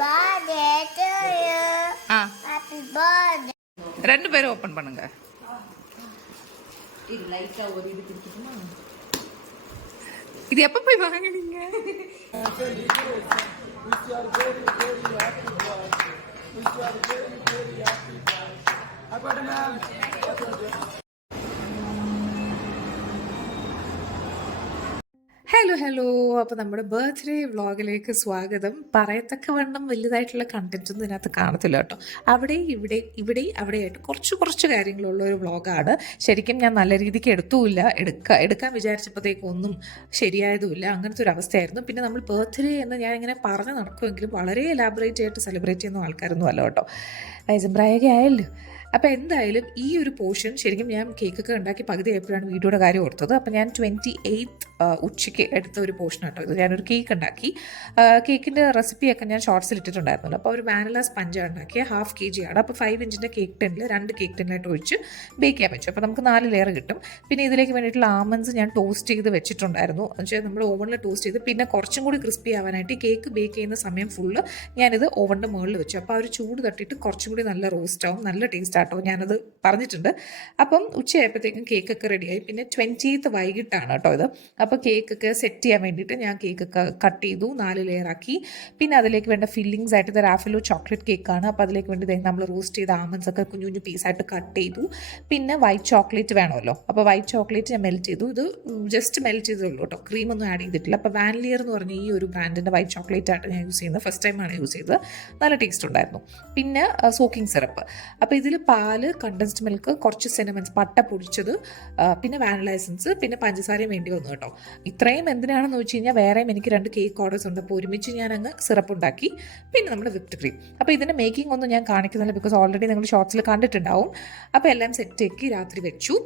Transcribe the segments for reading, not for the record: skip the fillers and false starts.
birthday to you. Ah Happy birthday. ரெண்டு பேரும் open பண்ணுங்க. இது லைட்டா ஒரு இது குடிச்சிட்டுமா? இது எப்போ போய் வாங்குனீங்க? ഹലോ അപ്പോൾ നമ്മുടെ ബർത്ത്ഡേ വ്ളോഗിലേക്ക് സ്വാഗതം. പറയത്തക്കവണ്ണം വലുതായിട്ടുള്ള കണ്ടൻറ്റൊന്നും ഇതിനകത്ത് കാണത്തില്ല കേട്ടോ. ഇവിടെ അവിടെയായിട്ട് കുറച്ച് കാര്യങ്ങളുള്ള ഒരു വ്ളോഗാണ്. ശരിക്കും ഞാൻ നല്ല രീതിക്ക് എടുക്കാൻ വിചാരിച്ചപ്പോഴത്തേക്കൊന്നും ശരിയായതുമില്ല. അങ്ങനത്തെ ഒരു അവസ്ഥയായിരുന്നു. പിന്നെ നമ്മൾ ബർത്ത്ഡേ എന്ന് ഞാൻ ഇങ്ങനെ പറഞ്ഞ് നടക്കുമെങ്കിലും വളരെ എലാബറേറ്റ് ആയിട്ട് സെലിബ്രേറ്റ് ചെയ്യുന്ന ആൾക്കാരൊന്നും അല്ല കേട്ടോ. വയസ്സും പ്രായമൊക്കെ ആയല്ലോ. അപ്പോൾ എന്തായാലും ഈ ഒരു പോർഷൻ ശരിക്കും ഞാൻ കേക്കൊക്കെ ഉണ്ടാക്കി പകുതി ആയപ്പോഴാണ് വീഡിയോയുടെ കാര്യം ഓർത്തത്. അപ്പോൾ ഞാൻ 28th ഉച്ചയ്ക്ക് എടുത്ത ഒരു പോർഷൻ കേട്ടോ ഇത്. ഞാനൊരു കേക്ക് ഉണ്ടാക്കി. കേക്കിൻ്റെ റെസിപ്പിയൊക്കെ ഞാൻ ഷോർട്സിൽ ഇട്ടിട്ടുണ്ടായിരുന്നല്ലോ. അപ്പോൾ ഒരു വാനില സ്പഞ്ച് ഉണ്ടാക്കിയ 1/2 kg ആണ്. അപ്പോൾ 5 ഇഞ്ചിൻ്റെ കേക്ക് ടിന്നിൽ 2 കേക്ക് ടിന്നായിട്ട് ഒഴിച്ച് ബേക്ക് ചെയ്യാൻ വെച്ചു. അപ്പോൾ നമുക്ക് 4 ലെയർ കിട്ടും. പിന്നെ ഇതിലേക്ക് വേണ്ടിയിട്ടുള്ള ആമൻസ് ഞാൻ ടോസ്റ്റ് ചെയ്ത് വെച്ചിട്ടുണ്ടായിരുന്നു. എന്നുവെച്ചാൽ നമ്മൾ ഓവനിൽ ടോസ്റ്റ് ചെയ്ത് പിന്നെ കുറച്ചും കൂടി ക്രിസ്പി ആവാനായിട്ട് കേക്ക് ബേക്ക് ചെയ്യുന്ന സമയം ഫുള്ള് ഞാനിത് ഓവൻ്റെ മുകളിൽ വെച്ചു. അപ്പോൾ ആ ഒരു ചൂട് തട്ടിയിട്ട് കുറച്ചും കൂടി നല്ല റോസ്റ്റ് ആവും, നല്ല ടേസ്റ്റ് ആട്ടോ. ഞാനത് പറഞ്ഞിട്ടുണ്ട്. അപ്പം ഉച്ചയായപ്പോഴത്തേക്കും കേക്കൊക്കെ റെഡിയായി. പിന്നെ 20th വൈകിട്ടാണ് കേട്ടോ ഇത്. അപ്പോൾ കേക്കൊക്കെ സെറ്റ് ചെയ്യാൻ വേണ്ടിയിട്ട് ഞാൻ കേക്കൊക്കെ കട്ട് ചെയ്തു, 4 ലെയറാക്കി. പിന്നെ അതിലേക്ക് വേണ്ട ഫില്ലിങ്സ് ആയിട്ട് ഇത് റാഫലോ ചോക്ലേറ്റ് കേക്കാണ്. അപ്പോൾ അതിലേക്ക് വേണ്ടി നമ്മൾ റോസ്റ്റ് ചെയ്ത ആമൻസ് ഒക്കെ കുഞ്ഞു കുഞ്ഞു പീസായിട്ട് കട്ട് ചെയ്തു. പിന്നെ വൈറ്റ് ചോക്ലേറ്റ് വേണമല്ലോ. അപ്പോൾ വൈറ്റ് ചോക്ലേറ്റ് ഞാൻ മെൽറ്റ് ചെയ്തു. ഇത് ജസ്റ്റ് മെൽറ്റ് ചെയ്തതുള്ളൂ കേട്ടോ, ക്രീമൊന്നും ആഡ് ചെയ്തിട്ടില്ല. അപ്പോൾ വാനിലിയർ എന്ന് പറഞ്ഞ ഈ ഒരു ബ്രാൻഡിൻ്റെ വൈറ്റ് ചോക്ലേറ്റ് ആയിട്ട് ഞാൻ യൂസ് ചെയ്യുന്നത്. ഫസ്റ്റ് ടൈമാണ് യൂസ് ചെയ്തത്. നല്ല ടേസ്റ്റ് ഉണ്ടായിരുന്നു. പിന്നെ സോക്കിംഗ് സിറപ്പ്. അപ്പോൾ ഇതിൽ പാല്, കണ്ടൻസ്ഡ് മിൽക്ക്, കുറച്ച് സിനമൻസ്, പട്ട പൊടിച്ചത്, പിന്നെ വാനില എസൻസ്, പിന്നെ പഞ്ചസാരയും വേണ്ടി വന്നു കേട്ടോ. ഇത്രയും എന്തിനാണെന്ന് വെച്ച് കഴിഞ്ഞാൽ വേറെയും എനിക്ക് 2 കേക്ക് ഓർഡേഴ്സ് ഉണ്ട്. അപ്പോൾ ഒരുമിച്ച് ഞാൻ അങ്ങ് സിറപ്പ് ഉണ്ടാക്കി. പിന്നെ നമ്മുടെ വിപ്ഡ് ക്രീം. അപ്പോൾ ഇതിൻ്റെ മേക്കിംഗ് ഒന്നും ഞാൻ കാണിക്കുന്നില്ല, ബിക്കോസ് ഓൾറെഡി നിങ്ങൾ ഷോർട്സിൽ കണ്ടിട്ടുണ്ടാവും. അപ്പോൾ എല്ലാം സെറ്റാക്കി രാത്രി വെച്ചു.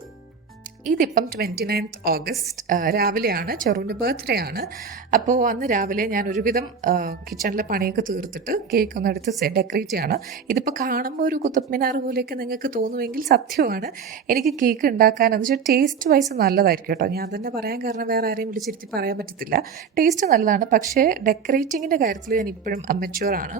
ഇതിപ്പം 29th ഓഗസ്റ്റ് രാവിലെയാണ്. ചെറുവിൻ്റെ ബർത്ത്ഡേ ആണ്. അപ്പോൾ അന്ന് രാവിലെ ഞാൻ ഒരുവിധം കിച്ചണിലെ പണിയൊക്കെ തീർത്തിട്ട് കേക്ക് ഒന്ന് എടുത്ത് ഡെക്കറേറ്റ് ചെയ്യാണ്. ഇതിപ്പോൾ കാണുമ്പോൾ ഒരു കുത്തബ് മിനാർ പോലെയൊക്കെ നിങ്ങൾക്ക് തോന്നുമെങ്കിൽ സത്യമാണ്. എനിക്ക് കേക്ക് ഉണ്ടാക്കാനെന്ന് വെച്ചാൽ ടേസ്റ്റ് വൈസ് നല്ലതായിരിക്കും കേട്ടോ. ഞാൻ തന്നെ പറയാൻ കാരണം വേറെ ആരെയും വിളിച്ചിരുത്തി പറയാൻ പറ്റത്തില്ല. ടേസ്റ്റ് നല്ലതാണ്. പക്ഷേ ഡെക്കറേറ്റിങ്ങിൻ്റെ കാര്യത്തിൽ ഞാൻ ഇപ്പോഴും അമച്വറാണ്.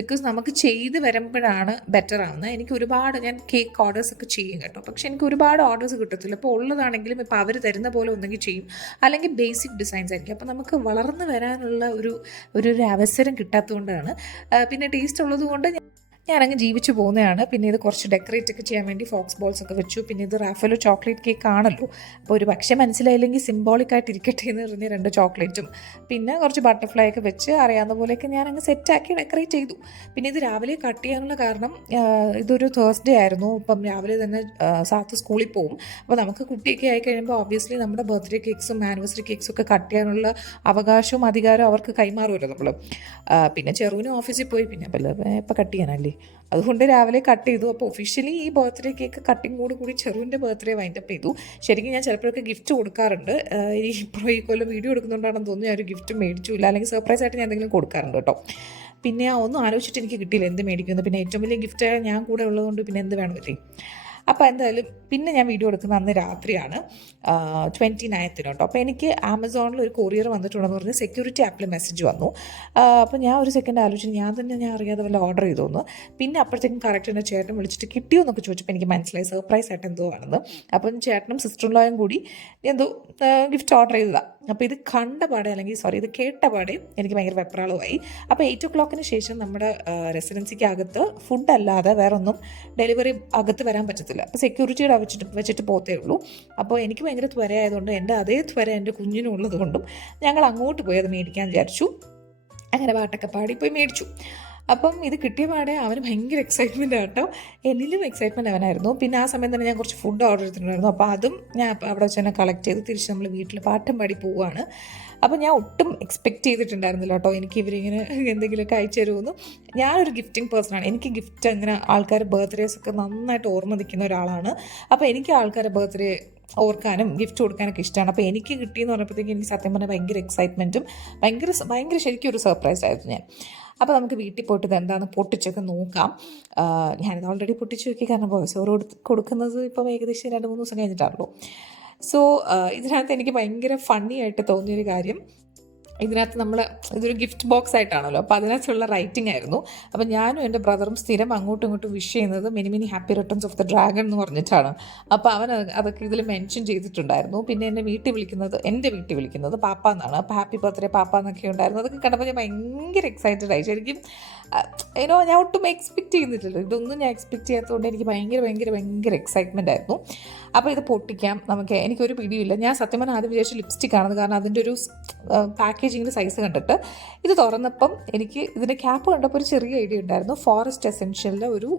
ബിക്കോസ് നമുക്ക് ചെയ്ത് വരുമ്പോഴാണ് ബെറ്റർ ആവുന്നത്. ഞാൻ കേക്ക് ഓർഡേഴ്സൊക്കെ ചെയ്യും കേട്ടോ. പക്ഷേ എനിക്ക് ഒരുപാട് ഓർഡേഴ്സ് കിട്ടത്തില്ല. ഇപ്പോൾ ഉള്ളതാണെങ്കിലും ഇപ്പോൾ അവർ തരുന്ന പോലെ ഒന്നെങ്കിൽ ചെയ്യും, അല്ലെങ്കിൽ ബേസിക് ഡിസൈൻസ് ആയിരിക്കും. അപ്പോൾ നമുക്ക് വളർന്നു വരാനുള്ള ഒരു അവസരം കിട്ടാത്തതുകൊണ്ടാണ്. പിന്നെ ടേസ്റ്റ് ഉള്ളത് കൊണ്ട് ഞാനങ്ങ് ജീവിച്ചു പോകുന്നതാണ്. പിന്നെ ഇത് കുറച്ച് ഡെക്കറേറ്റ് ഒക്കെ ചെയ്യാൻ വേണ്ടി ഫോക്സ് ബോൾസ് ഒക്കെ വെച്ചു. പിന്നെ ഇത് റാഫലോ ചോക്ലേറ്റ് കേക്ക് ആണല്ലോ. അപ്പോൾ ഒരു പക്ഷേ മനസ്സിലായില്ലെങ്കിൽ സിംബോളിക്കായിട്ട് ഇരിക്കട്ടെ എന്ന് പറഞ്ഞ് 2 ചോക്ലേറ്റും പിന്നെ കുറച്ച് ബട്ടർഫ്ലൈ ഒക്കെ വെച്ച് അറിയാവുന്ന പോലെയൊക്കെ ഞാനങ്ങ് സെറ്റാക്കി ഡെക്കറേറ്റ് ചെയ്തു. പിന്നെ ഇത് രാവിലെ കട്ട് ചെയ്യാനുള്ള കാരണം ഇതൊരു തേഴ്സ്ഡേ ആയിരുന്നു. ഇപ്പം രാവിലെ തന്നെ സാത്ത് സ്കൂളിൽ പോകും. അപ്പോൾ നമുക്ക് കുട്ടിയൊക്കെ ആയി കഴിയുമ്പോൾ ഒബ്വിയസ്ലി നമ്മുടെ ബർത്ത്ഡേ കേക്ക്സും ആനിവേഴ്സറി കേക്ക്സും ഒക്കെ കട്ട് ചെയ്യാനുള്ള അവകാശവും അധികാരവും അവർക്ക് കൈമാറുമല്ലോ നമ്മൾ. പിന്നെ ചെറുവിനും ഓഫീസിൽ പോയി. പിന്നെ ഇപ്പം കട്ട് ചെയ്യാനല്ലേ, അതുകൊണ്ട് രാവിലെ കട്ട് ചെയ്തു. അപ്പോൾ ഒഫീഷ്യലി ഈ ബർത്ത്ഡേ കേക്ക് കട്ടിങ്ങോട് കൂടി ചെറുവിൻ്റെ ബർത്ത്ഡേ വൈൻഡപ്പ് ചെയ്തു. ശരിക്കും ഞാൻ ചിലപ്പോഴൊക്കെ ഗിഫ്റ്റ് കൊടുക്കാറുണ്ട്. ഈ കൊല്ലം വീഡിയോ എടുക്കുന്നുണ്ടാണെന്ന് തോന്നുന്നു ഞാൻ ഒരു ഗിഫ്റ്റ് മേടിച്ചില്ല, അല്ലെങ്കിൽ സർപ്രൈസ് ആയിട്ട് ഞാൻ എന്തെങ്കിലും കൊടുക്കാറുണ്ട് കേട്ടോ. പിന്നെ ഒന്നും ആലോചിച്ചിട്ട് എനിക്ക് കിട്ടിയില്ല എന്ത് മേടിക്കുമെന്ന്. പിന്നെ ഏറ്റവും വലിയ ഗിഫ്റ്റ് ഞാൻ കൂടെ ഉള്ളതുകൊണ്ട് പിന്നെ എന്ത് വേണമല്ലേ. അപ്പോൾ എന്തായാലും പിന്നെ ഞാൻ വീഡിയോ എടുക്കുന്ന അന്ന് രാത്രിയാണ്, 29th കേട്ടോ. അപ്പോൾ എനിക്ക് ആമസോണിൽ ഒരു കൊറിയർ വന്നിട്ടുണ്ടെന്ന് പറഞ്ഞ് സെക്യൂരിറ്റി ആപ്പിൽ മെസ്സേജ് വന്നു. അപ്പോൾ ഞാൻ ഒരു സെക്കൻഡ് ആലോചിച്ചു, ഞാൻ അറിയാതെ വല്ല ഓർഡർ ചെയ്തോന്ന്. പിന്നെ അപ്പോഴത്തേക്കും കറക്റ്റ് എൻ്റെ ചേട്ടൻ വിളിച്ചിട്ട് കിട്ടിയോ എന്നൊക്കെ ചോദിച്ചപ്പോൾ എനിക്ക് മനസ്സിലായി സർപ്രൈസ് ആയിട്ട് എന്തോ ആണെന്ന്. അപ്പം ചേട്ടനും സിസ്റ്റർ-ഇൻ-ലോയും കൂടി എന്തോ ഗിഫ്റ്റ് ഓർഡർ ചെയ്തതാണ്. അപ്പോൾ ഇത് ഇത് കേട്ട പാടെ എനിക്ക് ഭയങ്കര വെപ്രാളമായി. അപ്പോൾ 8 o'clock ശേഷം നമ്മുടെ റെസിഡൻസിക്ക് അകത്ത് ഫുഡ് അല്ലാതെ വേറെ ഒന്നും ഡെലിവറി അകത്ത് വരാൻ പറ്റത്തില്ല. അപ്പോൾ സെക്യൂരിറ്റിയുടെ വെച്ചിട്ട് പോത്തേ ഉള്ളൂ. അപ്പോൾ എനിക്ക് ഭയങ്കര ത്വരയായതുകൊണ്ട് എൻ്റെ അതേ ത്വര എൻ്റെ കുഞ്ഞിനുള്ളത് കൊണ്ടും ഞങ്ങൾ അങ്ങോട്ട് പോയി അത് മേടിക്കാൻ വിചാരിച്ചു. അങ്ങനെ പാട്ടൊക്കെ പാടി പോയി മേടിച്ചു. അപ്പം ഇത് കിട്ടിയ പാടെ അവന് ഭയങ്കര എക്സൈറ്റ്മെൻറ്റ് കേട്ടോ. എന്നിലും എക്സൈറ്റ്മെൻറ്റ് അവനായിരുന്നു. പിന്നെ ആ സമയം തന്നെ ഞാൻ കുറച്ച് ഫുഡ് ഓർഡർ ചെയ്തിട്ടുണ്ടായിരുന്നു. അപ്പോൾ അതും ഞാൻ അവിടെ വെച്ച് തന്നെ കളക്ട് ചെയ്ത് തിരിച്ച് നമ്മൾ വീട്ടിൽ പാട്ടും പാടി പോവുകയാണ്. അപ്പോൾ ഞാൻ ഒട്ടും എക്സ്പെക്റ്റ് ചെയ്തിട്ടുണ്ടായിരുന്നില്ല കേട്ടോ എനിക്ക് ഇവരിങ്ങനെ എന്തെങ്കിലുമൊക്കെ അയച്ചു തരുമെന്ന്. ഞാനൊരു ഗിഫ്റ്റിംഗ് പേഴ്സണാണ്. എനിക്ക് ഗിഫ്റ്റ് അങ്ങനെ ആൾക്കാർ ബർത്ത്ഡേസൊക്കെ നന്നായിട്ട് ഓർമ്മ നിൽക്കുന്ന ഒരാളാണ്. അപ്പോൾ എനിക്ക് ആൾക്കാരുടെ ബർത്ത്ഡേ ഓർക്കാനും ഗിഫ്റ്റ് കൊടുക്കാനൊക്കെ ഇഷ്ടമാണ്. അപ്പോൾ എനിക്ക് കിട്ടിയെന്ന് പറഞ്ഞപ്പോഴത്തേക്ക് എനിക്ക് സത്യം പറഞ്ഞാൽ ഭയങ്കര എക്സൈറ്റ്മെൻറ്റും ഭയങ്കര ശരിക്കും ഒരു സർപ്രൈസ് ആയിരുന്നു ഞാൻ. അപ്പോൾ നമുക്ക് വീട്ടിൽ പോയിട്ട് ഇത് എന്താണെന്ന് പൊട്ടിച്ചൊക്കെ നോക്കാം. ഞാനിത് ഓൾറെഡി പൊട്ടിച്ച് നോക്കി, കാരണം വോയിസ് ഓവർ കൊടുക്കുന്നത് ഇപ്പം ഏകദേശം 2-3 ദിവസം കഴിഞ്ഞിട്ടാണല്ലോ. സോ ഇതിനകത്ത് എനിക്ക് ഭയങ്കര ഫണ്ണി ആയിട്ട് തോന്നിയൊരു കാര്യം, ഇതിനകത്ത് നമ്മൾ ഇതൊരു ഗിഫ്റ്റ് ബോക്സ് ആയിട്ടാണല്ലോ, അപ്പോൾ അതിനകത്തുള്ള റൈറ്റിംഗ് ആയിരുന്നു. അപ്പോൾ ഞാനും എൻ്റെ ബ്രദറും സ്ഥിരം അങ്ങോട്ടും ഇങ്ങോട്ടും വിഷ് ചെയ്യുന്നത് many many happy returns of the dragon എന്ന് പറഞ്ഞിട്ടാണ്. അപ്പോൾ അവൻ അതൊക്കെ ഇതിൽ മെൻഷൻ ചെയ്തിട്ടുണ്ടായിരുന്നു. പിന്നെ എൻ്റെ വീട്ടിൽ വിളിക്കുന്നത് പാപ്പ എന്നാണ്. അപ്പോൾ ഹാപ്പി ബർത്ത്ഡേ പാപ്പ എന്നൊക്കെ ഉണ്ടായിരുന്നു. അതൊക്കെ കണ്ടപ്പോൾ ഞാൻ ഭയങ്കര എക്സൈറ്റഡ് ആയി. ശരിക്കും ഞാൻ ഒട്ടും എക്സ്പെക്റ്റ് ചെയ്യുന്നില്ലല്ലോ, ഇതൊന്നും ഞാൻ എക്സ്പെക്റ്റ് ചെയ്യാത്തതുകൊണ്ട് എനിക്ക് ഭയങ്കര എക്സൈറ്റ്മെൻ്റ് ആയിരുന്നു. അപ്പോൾ ഇത് പൊട്ടിക്കാം നമുക്ക്. എനിക്കൊരു പിടിയില്ല. ഞാൻ സത്യം പറഞ്ഞാൽ ആദ്യം വിചാരിച്ച ലിപ്സ്റ്റിക് ആണെന്ന്, കാരണം അതിൻ്റെ ഒരു പാക്കേജിങ്ങിൻ്റെ സൈസ് കണ്ടിട്ട്. ഇത് തുറന്നപ്പം എനിക്ക് ഇതിൻ്റെ ക്യാപ്പ് കണ്ടപ്പോൾ ഒരു ചെറിയ ഐഡിയ ഉണ്ടായിരുന്നു. ഫോറസ്റ്റ് എസെൻഷ്യലിൻ്റെ ഒരു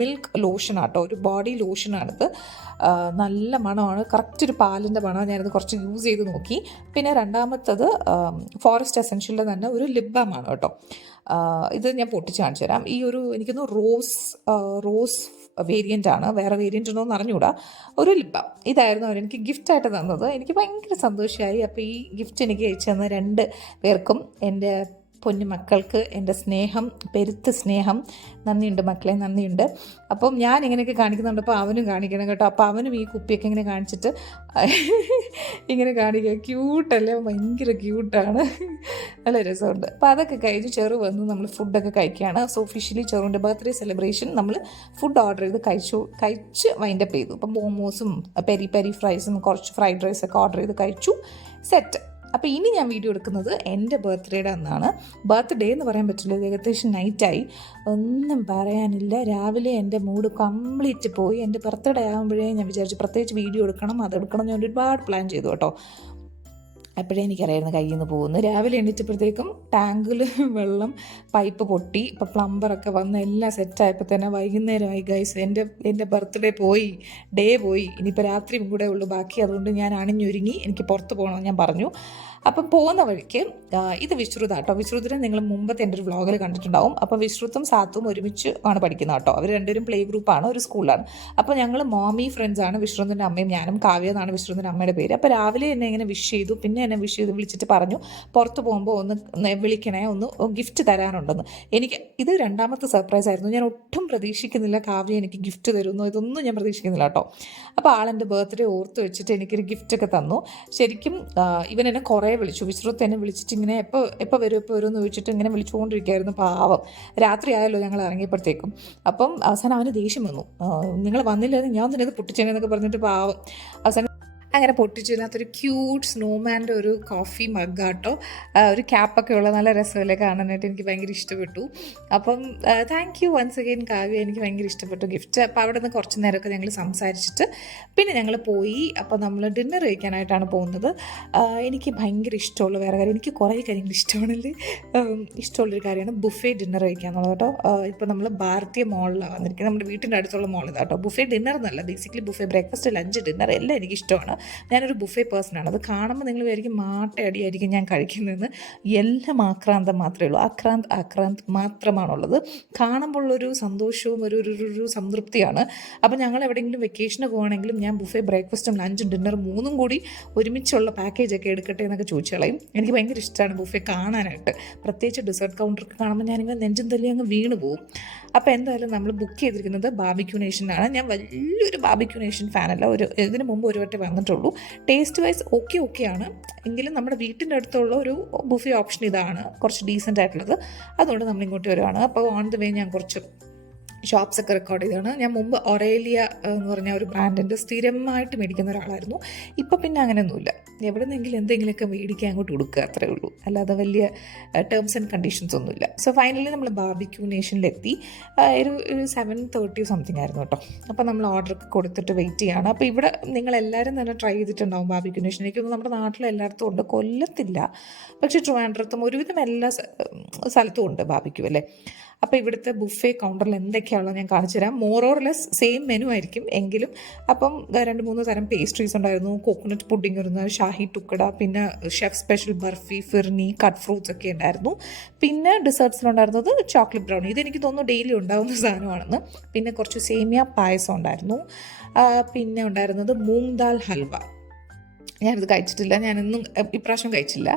മിൽക്ക് ലോഷനാട്ടോ, ഒരു ബോഡി ലോഷനാണിത്. നല്ല മണമാണ്, കറക്റ്റ് ഒരു പാലിൻ്റെ മണമാണ്. ഞാനത് കുറച്ച് യൂസ് ചെയ്ത് നോക്കി. പിന്നെ രണ്ടാമത്തത് ഫോറസ്റ്റ് എസെൻഷ്യലിൻ്റെ തന്നെ ഒരു ലിപ് ബാം ആണ് കേട്ടോ. ഇത് ഞാൻ പൊട്ടിച്ച് കാണിച്ചു തരാം. ഈ ഒരു എനിക്കൊന്ന് റോസ് വേരിയൻ്റ് ആണ്, വേറെ വേരിയൻ്റ് ഉണ്ടോ എന്ന് അറിഞ്ഞുകൂടാ. ഒരു ലിപ് ബാം ഇതായിരുന്നു അവരെനിക്ക് ഗിഫ്റ്റായിട്ട് തന്നത്. എനിക്ക് ഭയങ്കര സന്തോഷമായി. അപ്പോൾ ഈ ഗിഫ്റ്റ് എനിക്ക് അയച്ചു തന്ന 2 പേർക്കും, എൻ്റെ പൊന്നു മക്കൾക്ക് എൻ്റെ സ്നേഹം, പെരുത്ത സ്നേഹം. നന്ദിയുണ്ട് മക്കളെ, നന്ദിയുണ്ട്. അപ്പം ഞാൻ ഇങ്ങനെയൊക്കെ കാണിക്കുന്നുണ്ട്, അപ്പോൾ അവനും കാണിക്കണം കേട്ടോ. അപ്പോൾ അവനും ഈ കുപ്പിയൊക്കെ ഇങ്ങനെ കാണിച്ചിട്ട് ഇങ്ങനെ കാണിക്കുക. ക്യൂട്ടല്ലേ, ഭയങ്കര ക്യൂട്ടാണ്, നല്ല രസമുണ്ട്. അപ്പോൾ അതൊക്കെ കഴിഞ്ഞ് ചെറു വന്ന് നമ്മൾ ഫുഡൊക്കെ കഴിക്കുകയാണ്. സോ ഒഫീഷ്യലി ചെറുവിൻ്റെ ബർത്ത്ഡേ സെലിബ്രേഷൻ നമ്മൾ ഫുഡ് ഓർഡർ ചെയ്ത് കഴിച്ച് വൈൻഡപ്പ് ചെയ്തു. അപ്പം മോമോസും പെരി ഫ്രൈസും കുറച്ച് ഫ്രൈഡ് റൈസൊക്കെ ഓർഡർ ചെയ്ത് കഴിച്ചു, സെറ്റ്. അപ്പോൾ ഇനി ഞാൻ വീഡിയോ എടുക്കുന്നത് എൻ്റെ ബർത്ത്ഡേയുടെ അന്നാണ്. ബർത്ത്ഡേ എന്ന് പറയാൻ പറ്റില്ല, ഇത് ഏകദേശം നൈറ്റായി, ഒന്നും പറയാനില്ല. രാവിലെ എൻ്റെ മൂഡ് കംപ്ലീറ്റ് പോയി. എൻ്റെ ബർത്ത്ഡേ ആകുമ്പോഴേ ഞാൻ വിചാരിച്ചു പ്രത്യേകിച്ച് വീഡിയോ എടുക്കണം, അതെടുക്കണം, ഞാൻ ഒരുപാട് പ്ലാൻ ചെയ്തു കേട്ടോ. അപ്പോഴേ എനിക്കറിയായിരുന്നു കയ്യിൽ നിന്ന് പോകുന്നു. രാവിലെ എണീറ്റപ്പോഴത്തേക്കും ടാങ്കിൽ വെള്ളം പൈപ്പ് പൊട്ടി. ഇപ്പോൾ പ്ലംബറൊക്കെ വന്ന് എല്ലാം സെറ്റായപ്പോൾ തന്നെ വൈകുന്നേരമായി ഗൈസ്. എൻ്റെ ബർത്ത്ഡേ പോയി, ഡേ പോയി. ഇനിയിപ്പോൾ രാത്രിയും കൂടെ ഉള്ളൂ ബാക്കി. അതുകൊണ്ട് ഞാൻ അണിഞ്ഞൊരുങ്ങി എനിക്ക് പുറത്ത് പോകണമെന്ന് ഞാൻ പറഞ്ഞു. അപ്പം പോകുന്ന വഴിക്ക് ഇത് വിശ്രുത കേട്ടോ. വിശ്രുതിനെ നിങ്ങൾ മുമ്പത്തെ എൻ്റെ ഒരു വ്ളോഗിൽ കണ്ടിട്ടുണ്ടാവും. അപ്പോൾ വിശ്രുത്തും സാത്തും ഒരുമിച്ച് ആണ് പഠിക്കുന്നത് കേട്ടോ. അവർ രണ്ടുപേരും പ്ലേ ഗ്രൂപ്പാണ്, ഒരു സ്കൂളിലാണ്. അപ്പോൾ ഞങ്ങൾ മോമി ഫ്രണ്ട്സാണ്, വിശ്രുതിൻ്റെ അമ്മയും ഞാനും. കാവ്യ എന്നാണ് വിശ്രുതിൻ്റെ അമ്മയുടെ പേര്. അപ്പോൾ രാവിലെ എന്നെ ഇങ്ങനെ വിഷ് ചെയ്തു. പിന്നെ എന്നെ വിളിച്ചിട്ട് പറഞ്ഞു പുറത്ത് പോകുമ്പോൾ ഒന്ന് വിളിക്കണേ, ഒന്ന് ഗിഫ്റ്റ് തരാനുണ്ടെന്ന്. എനിക്ക് ഇത് രണ്ടാമത്തെ സർപ്രൈസ് ആയിരുന്നു. ഞാൻ ഒട്ടും പ്രതീക്ഷിക്കുന്നില്ല കാവ്യ എനിക്ക് ഗിഫ്റ്റ് തരുന്നു, ഇതൊന്നും ഞാൻ പ്രതീക്ഷിക്കുന്നില്ല കേട്ടോ. അപ്പോൾ ആളെൻ്റെ ബർത്ത്ഡേ ഓർത്ത് വെച്ചിട്ട് എനിക്കൊരു ഗിഫ്റ്റൊക്കെ തന്നു. ശരിക്കും ഇവൻ എന്നെ കുറേ വിളിച്ചു. വിശ്രുത്ത് എന്നെ വിളിച്ചിട്ട് ഇങ്ങനെ എപ്പോൾ വരും എന്ന് ചോദിച്ചിട്ട് ഇങ്ങനെ വിളിച്ചുകൊണ്ടിരിക്കുകയായിരുന്നു. പാവം, രാത്രി ആയല്ലോ ഞങ്ങൾ ഇറങ്ങിയപ്പോഴത്തേക്കും. അപ്പം അവസാനം അവന് ദേഷ്യം വന്നു. നിങ്ങൾ വന്നില്ലായിരുന്നു, ഞാൻ തന്നെ ഇത് പൊട്ടിച്ചേനെന്നൊക്കെ പറഞ്ഞിട്ട് പാവം അവസാനം അങ്ങനെ പൊട്ടിച്ചു. ഇതിനകത്തൊരു ക്യൂട്ട് സ്നോമാൻ്റെ ഒരു കോഫി മഗ്ഗാട്ടോ, ഒരു ക്യാപ്പൊക്കെ ഉള്ള നല്ല രസമല്ലേ കാണാനായിട്ട്. എനിക്ക് ഭയങ്കര ഇഷ്ടപ്പെട്ടു. അപ്പം thank you once again Kavya, എനിക്ക് ഭയങ്കര ഇഷ്ടപ്പെട്ടു ഗിഫ്റ്റ്. അപ്പോൾ അവിടെ നിന്ന് കുറച്ച് നേരമൊക്കെ ഞങ്ങൾ സംസാരിച്ചിട്ട് പിന്നെ ഞങ്ങൾ പോയി. അപ്പോൾ നമ്മൾ ഡിന്നർ കഴിക്കാനായിട്ടാണ് പോകുന്നത്. എനിക്ക് ഭയങ്കര ഇഷ്ടമുള്ള വേറെ കാര്യം, എനിക്ക് കുറേ കാര്യങ്ങൾ ഇഷ്ടമാണല്ലേ, ഇഷ്ടമുള്ളൊരു കാര്യമാണ് ബുഫേ ഡിന്നർ കഴിക്കുക എന്നുള്ളത് കേട്ടോ. ഇപ്പോൾ നമ്മൾ ഭാരതീയ മോളിലാണ് വന്നിരിക്കുന്നത്, നമ്മുടെ വീട്ടിൻ്റെ അടുത്തുള്ള മോളിൽ കേട്ടോ. ബുഫേ ഡിന്നർ എന്നല്ല, basically buffet breakfast, lunch, dinner എല്ലാം എനിക്കിഷ്ടമാണ്. ഞാനൊരു ബുഫേ പേഴ്സണാണ്. അത് കാണുമ്പോൾ നിങ്ങൾ വിചാരിക്കും മാട്ടയടിയായിരിക്കും ഞാൻ കഴിക്കുന്നതെന്ന്. എല്ലാം ആക്രാന്തം മാത്രമേ ഉള്ളൂ, ആക്രാന്ത് മാത്രമാണുള്ളത്. കാണുമ്പോഴുള്ളൊരു സന്തോഷവും ഒരു സംതൃപ്തിയാണ്. അപ്പോൾ ഞങ്ങൾ എവിടെയെങ്കിലും വെക്കേഷന് പോകുകയാണെങ്കിലും ഞാൻ ബുഫേ ബ്രേക്ക്ഫാസ്റ്റും ലഞ്ചും ഡിന്നറും 3 കൂടി ഒരുമിച്ചുള്ള പാക്കേജൊക്കെ എടുക്കട്ടെ എന്നൊക്കെ ചോദിച്ചു കളയും. എനിക്ക് ഭയങ്കര ഇഷ്ടമാണ് ബുഫേ കാണാനായിട്ട്. പ്രത്യേകിച്ച് ഡെസേർട്ട് കൗണ്ടറൊക്കെ കാണുമ്പോൾ ഞാനിങ്ങനെ നെഞ്ചും തല്ലി അങ്ങ് വീണ് പോകും. അപ്പോൾ എന്തായാലും നമ്മൾ ബുക്ക് ചെയ്തിരിക്കുന്നത് ബാർബിക്യൂ നേഷനാണ്. ഞാൻ വലിയൊരു ബാർബിക്യൂ നേഷൻ ഫാനല്ല, ഇതിന് മുമ്പ് ഒരു വട്ടം വന്നിട്ടുള്ളൂ. ടേസ്റ്റ് വൈസ് ഓക്കെയാണ്, എങ്കിലും നമ്മുടെ വീട്ടിൻ്റെ അടുത്തുള്ള ഒരു ബുഫേ ഓപ്ഷൻ ഇതാണ് കുറച്ച് ഡീസൻ്റ് ആയിട്ടുള്ളത്. അതുകൊണ്ട് നമ്മളിങ്ങോട്ട് വരുവാണ്. അപ്പോൾ ഓൺ ദ വേ ഞാൻ കുറച്ച് ഷോപ്സൊക്കെ റെക്കോർഡ് ചെയ്തതാണ്. ഞാൻ മുമ്പ് ഒറേലിയ എന്ന് പറഞ്ഞ ഒരു ബ്രാൻഡിൻ്റെ സ്ഥിരമായിട്ട് മേടിക്കുന്ന ഒരാളായിരുന്നു. ഇപ്പോൾ പിന്നെ അങ്ങനെയൊന്നുമില്ല, എവിടെ നിന്നെങ്കിലും എന്തെങ്കിലുമൊക്കെ മേടിക്കാൻ അങ്ങോട്ട് കൊടുക്കുക, അത്രയേ ഉള്ളൂ. അല്ലാതെ വലിയ ടേംസ് ആൻഡ് കണ്ടീഷൻസ് ഒന്നുമില്ല. സോ ഫൈനലി നമ്മൾ ബാർബിക്യൂ നേഷനിലെത്തി. ഒരു 7:30 സംതിങ് ആയിരുന്നു കേട്ടോ. അപ്പോൾ നമ്മൾ ഓർഡറൊക്കെ കൊടുത്തിട്ട് വെയിറ്റ് ചെയ്യുകയാണ്. അപ്പോൾ ഇവിടെ നിങ്ങളെല്ലാവരും തന്നെ ട്രൈ ചെയ്തിട്ടുണ്ടാവും ബാർബിക്യൂ നേഷൻ. എനിക്കൊന്നും നമ്മുടെ നാട്ടിലെല്ലായിടത്തും ഉണ്ട്, കൊല്ലത്തില്ല, പക്ഷേ ട്രിവാൻഡ്രത്തും ഒരുവിധം എല്ലാ സ്ഥലത്തും ഉണ്ട് ബാർബിക്യൂ അല്ലേ. അപ്പോൾ ഇവിടുത്തെ ബുഫേ കൗണ്ടറിൽ എന്തൊക്കെയാണല്ലോ ഞാൻ കാണിച്ചു തരാം. More or less same menu ആയിരിക്കും എങ്കിലും. അപ്പം 2-3 തരം പേസ്ട്രീസ് ഉണ്ടായിരുന്നു. കോക്കനട്ട് പുഡിംഗ് ഇരുന്ന്, ഷാഹി ടുക്കട, പിന്നെ chef special barfi, phirni, cut fruits ഒക്കെ ഉണ്ടായിരുന്നു. പിന്നെ ഡിസേർട്ട്സിലുണ്ടായിരുന്നത് ചോക്ലേറ്റ് ബ്രൗണി, ഇതെനിക്ക് തോന്നുന്നു ഡെയിലി ഉണ്ടാകുന്ന സാധനമാണെന്ന്. പിന്നെ കുറച്ച് സേമിയ പായസം ഉണ്ടായിരുന്നു. പിന്നെ ഉണ്ടായിരുന്നത് മൂങ് ദാൽ ഹൽവ, ഞാനിത് കഴിച്ചിട്ടില്ല, ഞാനൊന്നും ഇപ്രാവശ്യം കഴിച്ചില്ല.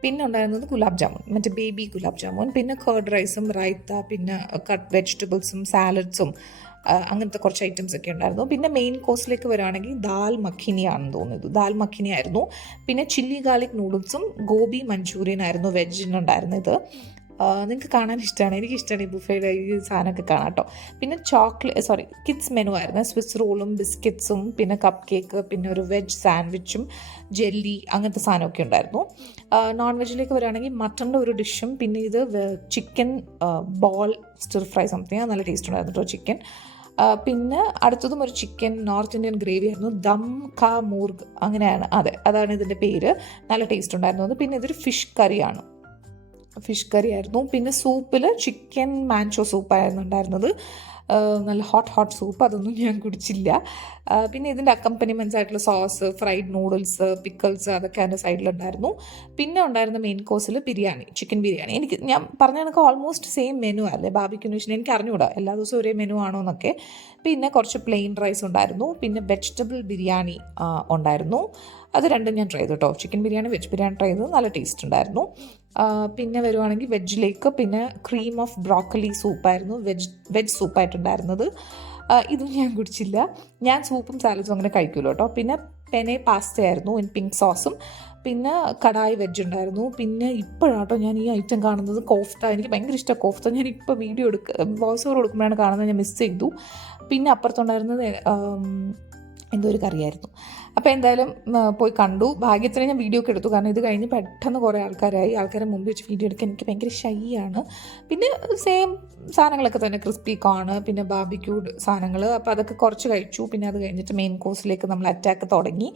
പിന്നെ ഉണ്ടായിരുന്നത് ഗുലാബ് ജാമുൻ, മറ്റേ ബേബി ഗുലാബ് ജാമുൻ. പിന്നെ കേർഡ് റൈസും, റൈത്ത, പിന്നെ കട്ട് വെജിറ്റബിൾസും, സാലഡ്സും, അങ്ങനത്തെ കുറച്ച് ഐറ്റംസ് ഒക്കെ ഉണ്ടായിരുന്നു. പിന്നെ മെയിൻ കോഴ്സിലേക്ക് വരികയാണെങ്കിൽ ദാൽ മഖിനി ആണെന്ന് തോന്നുന്നത്, ദാൽ മഖിനി ആയിരുന്നു. പിന്നെ ചില്ലി ഗാർലിക് നൂഡിൽസും ഗോബി മഞ്ചൂരിയൻ ആയിരുന്നു വെജിനുണ്ടായിരുന്നത്. നിങ്ങൾക്ക് കാണാൻ ഇഷ്ടമാണ്, എനിക്കിഷ്ടമാണ് ഈ ബുഫേയുടെ ഈ സാധനമൊക്കെ കാണാം കേട്ടോ. പിന്നെ കിഡ്സ് മെനു ആയിരുന്നു. സ്വിസ് റോളും ബിസ്ക്കറ്റ്സും പിന്നെ കപ്പ് കേക്ക്, പിന്നെ ഒരു വെജ് സാൻഡ്വിച്ചും ജെല്ലി അങ്ങനത്തെ സാധനമൊക്കെ ഉണ്ടായിരുന്നു. നോൺ വെജിലേക്ക് വരികയാണെങ്കിൽ മട്ടൻ്റെ ഒരു ഡിഷും പിന്നെ ഇത് chicken ball stir fry something, നല്ല ടേസ്റ്റ് ഉണ്ടായിരുന്നു കേട്ടോ ചിക്കൻ. പിന്നെ അടുത്തതും ഒരു ചിക്കൻ നോർത്ത് ഇന്ത്യൻ ഗ്രേവി ആയിരുന്നു, ദം കാ മൂർഗ് അങ്ങനെയാണ്, അതാണ് ഇതിൻ്റെ പേര്. നല്ല ടേസ്റ്റ് ഉണ്ടായിരുന്നു. പിന്നെ ഇതൊരു ഫിഷ് കറി ആയിരുന്നു. പിന്നെ സൂപ്പിൽ ചിക്കൻ മാൻചോ സൂപ്പായിരുന്നു ഉണ്ടായിരുന്നത്, നല്ല ഹോട്ട് സൂപ്പ്, അതൊന്നും ഞാൻ കുടിച്ചില്ല. പിന്നെ ഇതിൻ്റെ അക്കമ്പനിമെൻറ്റ്സ് ആയിട്ടുള്ള സോസ്, ഫ്രൈഡ് നൂഡിൽസ്, പിക്കിൾസ് അതൊക്കെ അതിൻ്റെ സൈഡിലുണ്ടായിരുന്നു. പിന്നെ ഉണ്ടായിരുന്ന മെയിൻ കോഴ്സിൽ ചിക്കൻ ബിരിയാണി. ഞാൻ പറഞ്ഞ കണക്ക് ഓൾമോസ്റ്റ് സെയിം മെനു അല്ലേ ബാർബിക്യൂ നേഷൻ, എനിക്ക് അറിഞ്ഞുകൂടാ എല്ലാ ദിവസവും ഒരേ മെനു ആണോ എന്നൊക്കെ. പിന്നെ കുറച്ച് പ്ലെയിൻ റൈസ് ഉണ്ടായിരുന്നു. പിന്നെ വെജിറ്റബിൾ ബിരിയാണി ഉണ്ടായിരുന്നു, അത് രണ്ടും ഞാൻ ട്രൈ ചെയ്തു കേട്ടോ. Chicken biryani veg biryani try ചെയ്തത്, നല്ല ടേസ്റ്റ് ഉണ്ടായിരുന്നു. പിന്നെ വരുവാണെങ്കിൽ വെജിലേക്ക് പിന്നെ ക്രീം ഓഫ് ബ്രോക്കലി സൂപ്പായിരുന്നു വെജ് സൂപ്പായിട്ടുണ്ടായിരുന്നത്, ഇതും ഞാൻ കുടിച്ചില്ല. ഞാൻ സൂപ്പും സാലഡും അങ്ങനെ കഴിക്കുമല്ലോ കേട്ടോ. പിന്നെ പെനെ പാസ്ത ആയിരുന്നു പിങ്ക് സോസും. പിന്നെ കടായി വെജ് ഉണ്ടായിരുന്നു. പിന്നെ ഇപ്പോഴാട്ടോ ഞാൻ ഈ ഐറ്റം കാണുന്നത്, കോഫ്ത. എനിക്ക് ഭയങ്കര ഇഷ്ടമാണ് കോഫ്ത. ഞാൻ ഇപ്പോൾ വോയിസ് ഓവർ കൊടുക്കുമ്പോഴാണ് കാണുന്നത്, ഞാൻ മിസ് ചെയ്തു. പിന്നെ അപ്പുറത്തുണ്ടായിരുന്നത് എന്തോ ഒരു കറിയായിരുന്നു. അപ്പോൾ എന്തായാലും പോയി കണ്ടു. ഭാഗ്യത്തിന് ഞാൻ വീഡിയോ ഒക്കെ എടുത്തു, കാരണം ഇത് കഴിഞ്ഞ് പെട്ടെന്ന് കുറേ ആൾക്കാരെ മുമ്പ് വെച്ച് വീഡിയോ എടുക്കാൻ എനിക്ക് ഭയങ്കര ഷൈ ആണ്. പിന്നെ സെയിം സാധനങ്ങളൊക്കെ തന്നെ, ക്രിസ്പി കോൺ, പിന്നെ ബാർബിക്യൂഡ് സാധനങ്ങൾ, അപ്പോൾ അതൊക്കെ കുറച്ച് കഴിച്ചു. പിന്നെ അത് കഴിഞ്ഞിട്ട് മെയിൻ കോഴ്സിലേക്ക് നമ്മൾ അറ്റാക്ക് തുടങ്ങി.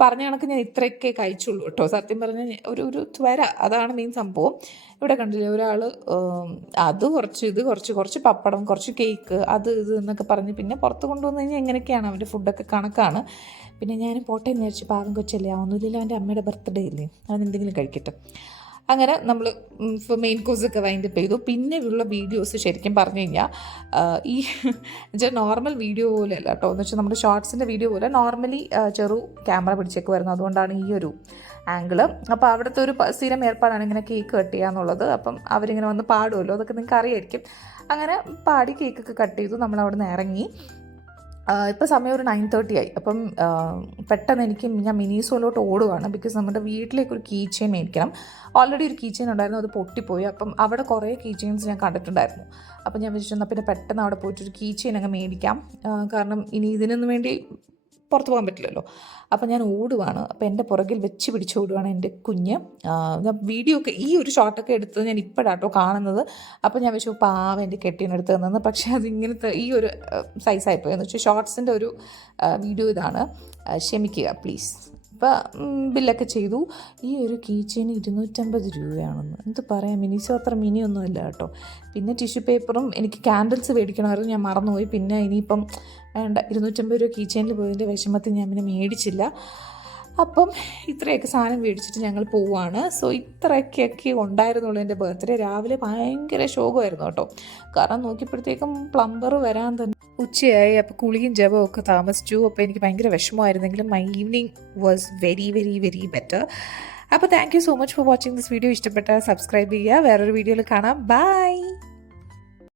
പറഞ്ഞ കണക്ക് ഞാൻ ഇത്രയൊക്കെ കഴിച്ചുള്ളൂ കേട്ടോ. സത്യം പറഞ്ഞാൽ ഒരു ത്വര, അതാണ് മെയിൻ സംഭവം. ഇവിടെ കണ്ടില്ലേ ഒരാൾ അത് കുറച്ച് പപ്പടം, കുറച്ച് കേക്ക്, ഇത് എന്നൊക്കെ പറഞ്ഞ് പിന്നെ പുറത്ത് കൊണ്ടുവന്ന് കഴിഞ്ഞാൽ എങ്ങനെയൊക്കെയാണ് അവൻ്റെ ഫുഡൊക്കെ കണക്കാണ്. പിന്നെ ഞാൻ പോട്ടെ എന്ന് വിചാരിച്ചു, പാവം കൊച്ചല്ലേ, ഒന്നുമില്ല അവൻ്റെ അമ്മയുടെ ബർത്ത്ഡേ ഇല്ലേ, അവനെന്തെങ്കിലും കഴിക്കട്ടെ. അങ്ങനെ നമ്മൾ മെയിൻ കോഴ്സൊക്കെ വൈൻഡപ്പ് ചെയ്തു. പിന്നെ ഉള്ള വീഡിയോസ് ശരിക്കും പറഞ്ഞു കഴിഞ്ഞാൽ ഈ നോർമൽ വീഡിയോ പോലെ അല്ല കേട്ടോ, എന്ന് വെച്ചാൽ നമ്മുടെ ഷോർട്സിൻ്റെ വീഡിയോ പോലെ നോർമലി ചെറു ക്യാമറ പിടിച്ചേക്ക് വരുന്നത്, അതുകൊണ്ടാണ് ഈ ഒരു ആംഗിള്. അപ്പോൾ അവിടുത്തെ ഒരു സ്ഥിരം ഏർപ്പാടാണ് ഇങ്ങനെ കേക്ക് കട്ട് ചെയ്യുക എന്നുള്ളത്. അപ്പം അവരിങ്ങനെ വന്ന് പാടുമല്ലോ, അതൊക്കെ നിങ്ങൾക്ക് അറിയായിരിക്കും. അങ്ങനെ പാടി കേക്കൊക്കെ കട്ട് ചെയ്തു, നമ്മളവിടെ നിന്ന് ഇറങ്ങി. ഇപ്പോൾ സമയം ഒരു 9:30 ആയി. അപ്പം പെട്ടെന്ന് ഞാൻ മിനിസോയിലോട്ട് ഓടുവാണ്, ബിക്കോസ് നമ്മുടെ വീട്ടിലേക്കൊരു കീ ചെയിൻ മേടിക്കണം. ഓൾറെഡി ഒരു കീ ചെയിൻ ഉണ്ടായിരുന്നു, അത് പൊട്ടിപ്പോയി. അപ്പം അവിടെ കുറേ കീ ചെയിൻസ് ഞാൻ കണ്ടിട്ടുണ്ടായിരുന്നു. അപ്പം ഞാൻ വിചാരിച്ചു പിന്നെ പെട്ടെന്ന് അവിടെ പോയിട്ടൊരു കീ ചെയിൻ അങ്ങ് മേടിക്കാം, കാരണം ഇനി ഇതിനൊന്നും വേണ്ടി പുറത്ത് പോകാൻ പറ്റില്ലല്ലോ. അപ്പം ഞാൻ ഓടുവാണ്. അപ്പോൾ എൻ്റെ പുറകിൽ വെച്ച് പിടിച്ച് ഓടുവാണ് എൻ്റെ കുഞ്ഞ്. ഞാൻ വീഡിയോ ഒക്കെ ഈ ഒരു ഷോട്ടൊക്കെ എടുത്തത് ഞാൻ ഇപ്പോഴാട്ടോ കാണുന്നത്. അപ്പോൾ ഞാൻ വെച്ചു പാവം എൻ്റെ കെട്ടിയെടുത്ത് തന്നത്, പക്ഷേ അതിങ്ങനത്തെ ഈ ഒരു സൈസായിപ്പോയി. എന്ന് വെച്ചാൽ ഷോർട്സിൻ്റെ ഒരു വീഡിയോ ഇതാണ്, ക്ഷമിക്കുക പ്ലീസ്. അപ്പോൾ ബില്ലൊക്കെ ചെയ്തു. ഈ ഒരു കീ ചെയിന് 250 രൂപയാണെന്ന്, എന്ത് പറയാം, മിനിസോ അത്ര മിനിയൊന്നുമില്ല കേട്ടോ. പിന്നെ ടിഷ്യൂ പേപ്പറും എനിക്ക് ക്യാൻഡിൽസ് മേടിക്കണമായിരുന്നു, ഞാൻ മറന്നുപോയി. പിന്നെ ഇനിയിപ്പം വേണ്ട, 250 രൂപ കീ ചെയിനിൽ പോയതിൻ്റെ വിഷമത്തിൽ ഞാൻ പിന്നെ മേടിച്ചില്ല. അപ്പം ഇത്രയൊക്കെ സാധനം മേടിച്ചിട്ട് ഞങ്ങൾ പോവുകയാണ്. സോ ഇത്രയൊക്കെ ഉണ്ടായിരുന്നുള്ളൂ എൻ്റെ ബർത്ത്ഡേ. രാവിലെ ഭയങ്കര ശോകമായിരുന്നു കേട്ടോ, കാരണം നോക്കിയപ്പോഴത്തേക്കും പ്ലംബർ വരാൻ തന്നെ ഉച്ചയായി. അപ്പോൾ കുളിയും ജപവും ഒക്കെ താമസിച്ചു. അപ്പോൾ എനിക്ക് ഭയങ്കര വിഷമമായിരുന്നെങ്കിലും my evening was very very very better. അപ്പോൾ thank you so much for watching this video. ഇഷ്ടപ്പെട്ടാൽ സബ്സ്ക്രൈബ് ചെയ്യുക. വേറൊരു വീഡിയോയിൽ കാണാം. ബൈ.